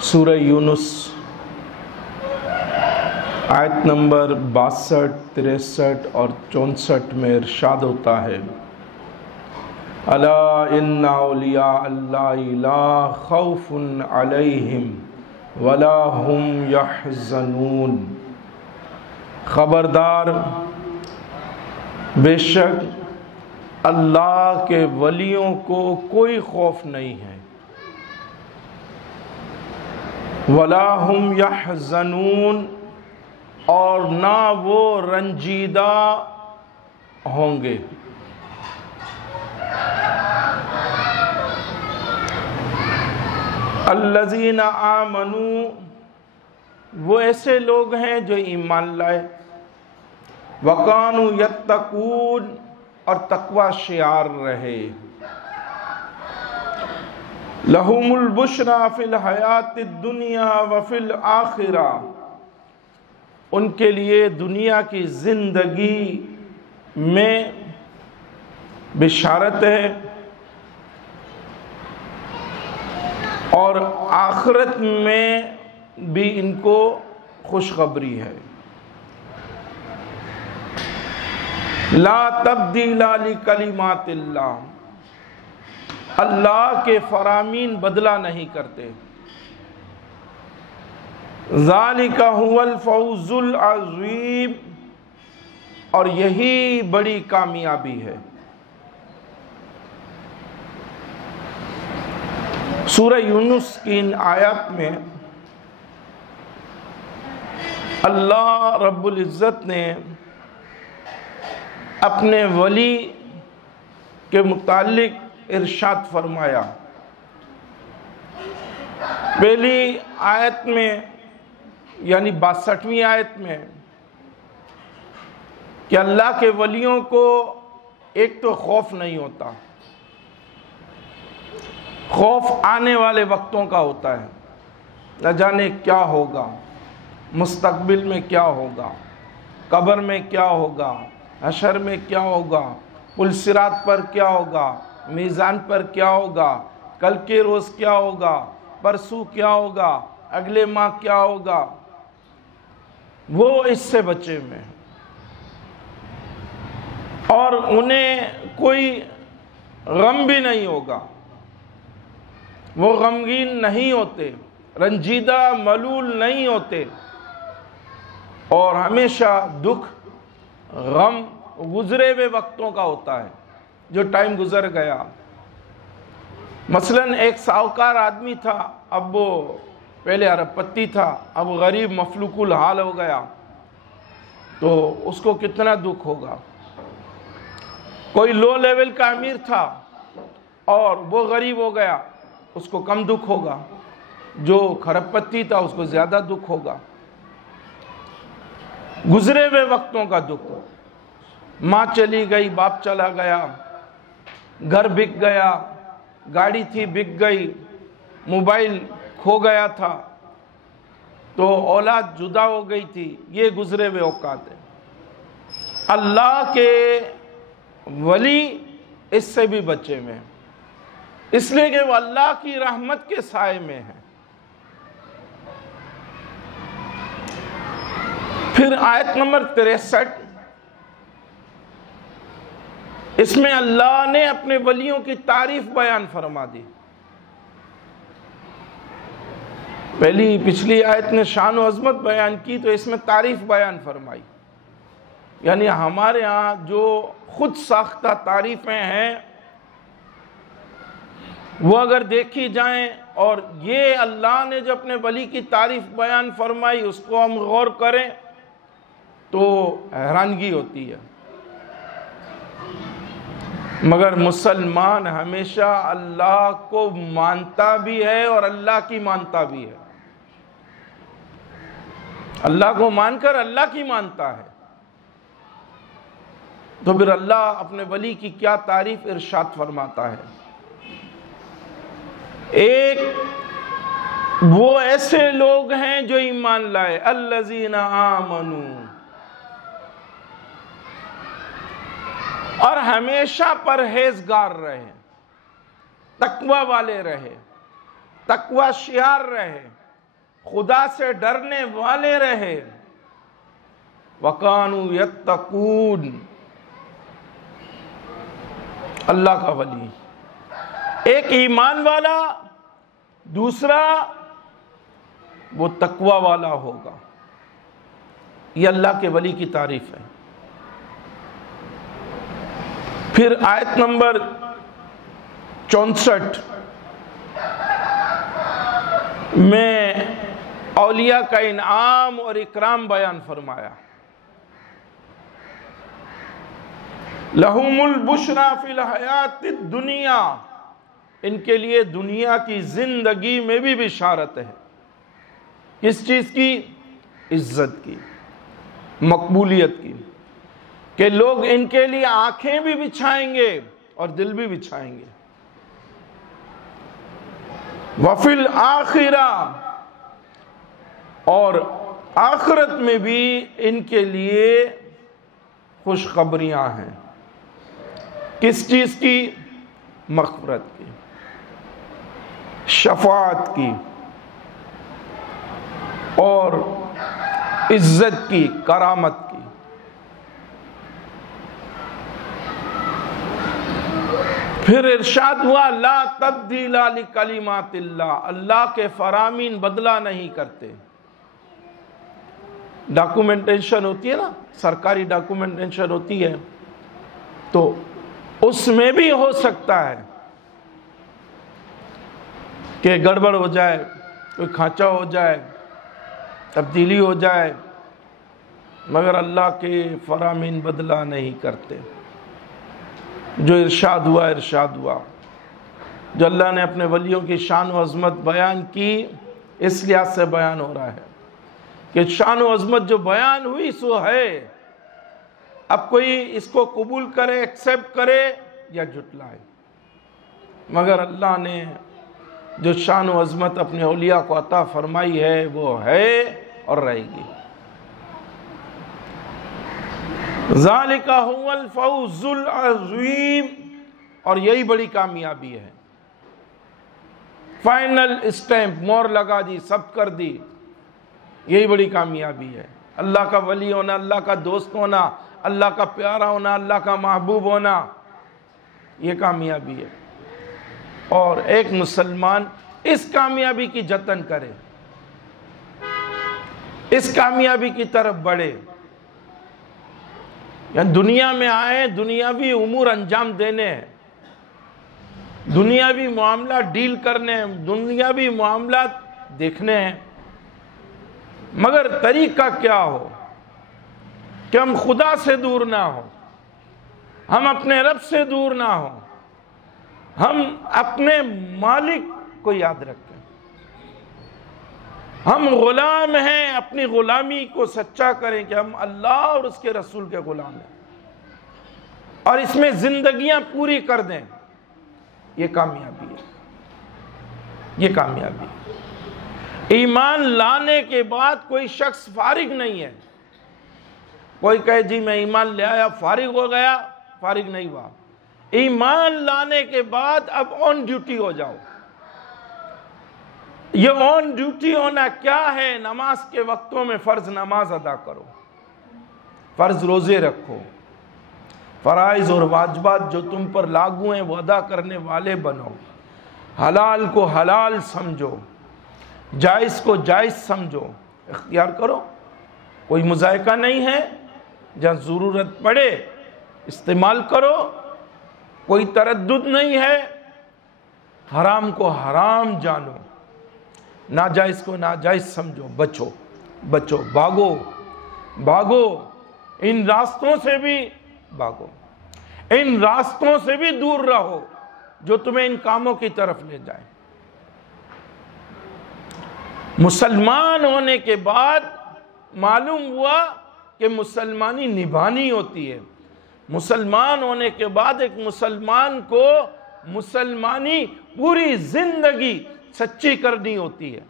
سورہ یونس آیت نمبر 62، 63 اور 64 میں ارشاد ہوتا ہے، الا ان اولیاء اللہ لا خوف علیہم ولا هم یحزنون، خبردار بے شک اللہ کے ولیوں کو کوئی خوف نہیں ہے، ولا هم یحزنون، اور نہ وہ رنجیدہ ہوں گے۔ الذین آمنوا، وہ ایسے لوگ ہیں جو ایمان لائے، وکانوا یتقون، اور تقوی شعار رہے، لہم البشری فی الحیات الدنیا وفی الآخرہ، ان کے لیے دنیا کی زندگی میں بشارت ہے اور آخرت میں بھی ان کو خوشخبری ہے۔ لا تبدیل لکلمات اللہ، اللہ کے فرامین بدلہ نہیں کرتے۔ ذالک هو الفوز العظیم، اور یہی بڑی کامیابی ہے۔ سورہ یونس کی ان آیات میں اللہ رب العزت نے اپنے ولی کے متعلق ارشاد فرمایا۔ پہلی آیت میں یعنی 62ویں آیت میں کہ اللہ کے ولیوں کو ایک تو خوف نہیں ہوتا، خوف آنے والے وقتوں کا ہوتا ہے، نہ جانے کیا ہوگا، مستقبل میں کیا ہوگا، قبر میں کیا ہوگا، حشر میں کیا ہوگا، پل صراط پر کیا ہوگا، میزان پر کیا ہوگا، کل کے روز کیا ہوگا، پرسوں کیا ہوگا، اگلے ماہ کیا ہوگا، وہ اس سے بچے میں، اور انہیں کوئی غم بھی نہیں ہوگا، وہ غمگین نہیں ہوتے، رنجیدہ ملول نہیں ہوتے، اور ہمیشہ دکھ غم گزرے ہوئے وقتوں کا ہوتا ہے، جو ٹائم گزر گیا۔ مثلاً ایک ساہوکار آدمی تھا، اب وہ پہلے ارب پتی تھا، اب غریب مفلوک الحال ہو گیا، تو اس کو کتنا دکھ ہوگا۔ کوئی لو لیول کا امیر تھا اور وہ غریب ہو گیا، اس کو کم دکھ ہوگا، جو کھرب پتی تھا اس کو زیادہ دکھ ہوگا۔ گزرے ہوئے وقتوں کا دکھ، ماں چلی گئی، باپ چلا گیا، گھر بک گیا، گاڑی تھی بک گئی، موبائل کھو گیا تھا، تو اولاد جدا ہو گئی تھی، یہ گزرے ہوئے اوقات ہیں۔ اللہ کے ولی اس سے بھی بچے میں، اس لیے کہ وہ اللہ کی رحمت کے سائے میں ہیں۔ پھر آیت نمبر 63، اس میں اللہ نے اپنے ولیوں کی تعریف بیان فرما دی۔ پچھلی آیت نے شان و عظمت بیان کی، تو اس میں تعریف بیان فرمائی، یعنی ہمارے ہاں جو خود ساختہ تعریفیں ہیں وہ اگر دیکھی جائیں، اور یہ اللہ نے جو اپنے ولی کی تعریف بیان فرمائی اس کو ہم غور کریں تو حیرانگی ہوتی ہے۔ مگر مسلمان ہمیشہ اللہ کو مانتا بھی ہے اور اللہ کی مانتا بھی ہے، اللہ کو مان کر اللہ کی مانتا ہے۔ تو پھر اللہ اپنے ولی کی کیا تعریف ارشاد فرماتا ہے؟ ایک وہ ایسے لوگ ہیں جو ایمان لائے، الذین آمنوا، اور ہمیشہ پرہیزگار رہے، تقوی والے رہے، تقوی شعار رہے، خدا سے ڈرنے والے رہے. وَقَانُوا يَتَّقُونَ. اللہ کا ولی ایک ایمان والا، دوسرا وہ تقوی والا ہوگا. یہ اللہ کے ولی کی تعریف ہے. پھر آیت نمبر 64 میں اولیاء کا انعام اور اکرام بیان فرمایا. لَهُمُ الْبُشْرَى فِي الْحَيَاةِ الدُّنْيَا. ان کے لیے دنیا کی زندگی میں بھی بشارت ہے. کس چیز کی؟ عزت کی، مقبولیت کی، کہ لوگ ان کے لیے آنکھیں بھی بچھائیں گے اور دل بھی بچھائیں گے. وَفِي الْآخِرَةِ. اور آخرت میں بھی ان کے لیے خوشخبریاں ہیں. کس چیز کی؟ مغفرت کی، شفاعت کی اور عزت کی، کرامت کی. پھر ارشاد ہوا لا تبدیل لکلمات اللہ. اللہ کے فرامین بدلہ نہیں کرتے. ڈاکومنٹیشن ہوتی ہے نا، سرکاری ڈاکومنٹیشن ہوتی ہے، تو اس میں بھی ہو سکتا ہے کہ گڑبڑ ہو جائے، کوئی کھانچہ ہو جائے، تبدیلی ہو جائے، مگر اللہ کے فرامین بدلہ نہیں کرتے. جو ارشاد ہوا ارشاد ہوا. جو اللہ نے اپنے ولیوں کی شان و عظمت بیان کی، اس لحاظ سے بیان ہو رہا ہے کہ شان و عظمت جو بیان ہوئی سو ہے. اب کوئی اس کو قبول کرے، ایکسیپٹ کرے یا جھٹلائے، مگر اللہ نے جو شان و عظمت اپنے اولیاء کو عطا فرمائی ہے وہ ہے اور رہے گی. ذالک هو الفوز العظیم. اور یہی بڑی کامیابی ہے. فائنل اسٹیمپ، مور لگا دی، سب کر دی. یہی بڑی کامیابی ہے. اللہ کا ولی ہونا، اللہ کا دوست ہونا، اللہ کا پیارا ہونا، اللہ کا محبوب ہونا، یہ کامیابی ہے. اور ایک مسلمان اس کامیابی کی جتن کرے، اس کامیابی کی طرف بڑھے. یعنی دنیا میں آئے، دنیاوی امور انجام دینے ہیں، دنیاوی معاملات ڈیل کرنے ہیں، دنیاوی معاملات دیکھنے ہیں، مگر طریقہ کیا ہو کہ ہم خدا سے دور نہ ہو، ہم اپنے رب سے دور نہ ہو، ہم اپنے مالک کو یاد رکھیں. ہم غلام ہیں، اپنی غلامی کو سچا کریں کہ ہم اللہ اور اس کے رسول کے غلام ہیں، اور اس میں زندگیاں پوری کر دیں. یہ کامیابی ہے. یہ کامیابی ہے. ایمان لانے کے بعد کوئی شخص فارغ نہیں ہے. کوئی کہے جی میں ایمان لے آیا فارغ ہو گیا، فارغ نہیں ہوا. ایمان لانے کے بعد اب آن ڈیوٹی ہو جاؤ. یہ آن ڈیوٹی ہونا کیا ہے؟ نماز کے وقتوں میں فرض نماز ادا کرو، فرض روزے رکھو، فرائض اور واجبات جو تم پر لاگو ہیں وہ ادا کرنے والے بنو، حلال کو حلال سمجھو، جائز کو جائز سمجھو، اختیار کرو. کوئی مذائقہ نہیں ہے، جہاں ضرورت پڑے استعمال کرو، کوئی تردد نہیں ہے. حرام کو حرام جانو، ناجائز کو ناجائز سمجھو، بچو بچو، بھاگو بھاگو. ان راستوں سے بھی بھاگو، ان راستوں سے بھی دور رہو جو تمہیں ان کاموں کی طرف لے جائیں. مسلمان ہونے کے بعد معلوم ہوا کہ مسلمانی نبھانی ہوتی ہے. مسلمان ہونے کے بعد ایک مسلمان کو مسلمانی پوری زندگی سچی کرنی ہوتی ہے.